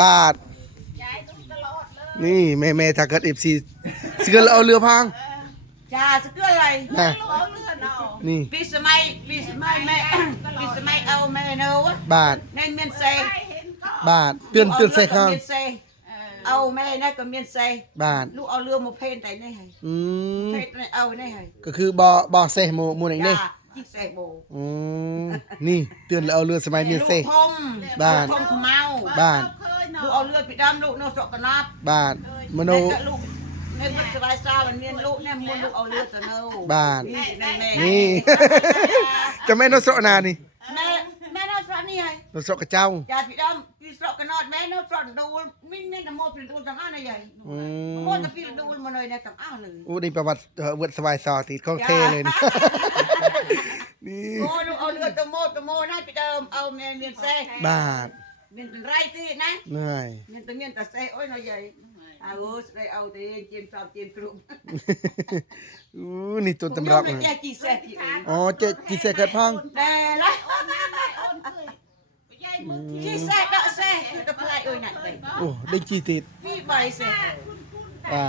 บาทนี่แม่ถ้าเกิดFCสิเกิดเอาเรือพัง จ้าจะเกลืออะไร นะนี่ ปีสมัยแม่ปีสมัยเอาแม่เนอะ บาท ในเมียนเซ บาทเตือนใส่ข้าง เอาแม่นะก็เมียนเซ บาท ลูกเอาเรือมาเพนแต่นี่ให้ อืม เพนเอานี่ให้ ก็คือบ่เซหมู่ไหนนี่ จ้าจิกเซโบ อืมนี่เตือนแล้วเอาเรือสมัยเมียนเซ ลูกทม บ้าน ลูกทมขมเมา บ้าน ลูกเอาเรือไปดำลูกโนสกกระนับบ าทมโน ลูกในมันสบายซามันเมียนลูกเนี่ยมูลูกเอาเรือตัวเนอะ บ้าน นี่ในแม่ นี่ จะแม่นสระนานี่ แม่นอสระนี่ไง นสระกระเจ้า อย่าพี่ดำพี่สระกันนอดแม่นอสระดูมิ่งเนี่ยจะโมเป็นดูจังอ้าในใหญ่ อืม โมจะพี่ดูมาเลยเนี่ยจังอ้าเลย อู้นี่ประวัติเวิร์ดสบายซอติดของเทเลยนี่ นี่ โอ้ลูกเอาเรือตัวโมนะพี่เดิมเอาเมียนเซ่ บาท เมียนเป็นไรที่นะ เหนื่อย เมียนตัวเมียนแต่เซ่โอ้ยน้อยใหญ่เอาได้เอาแต่เจียมชอบเจียมกลุ่ม อู้นี่ต้นตำรับ ไม่ เลย แก่จีเซ่พี่เอ๋ย อ๋อเจ๊จีเซเกิดพัง แต่ละจีเซ่ก็เซ่คือตะไคร้เอ้ยนั่นเลย โอ้ได้จีติด พี่ใบเซ่ อ่า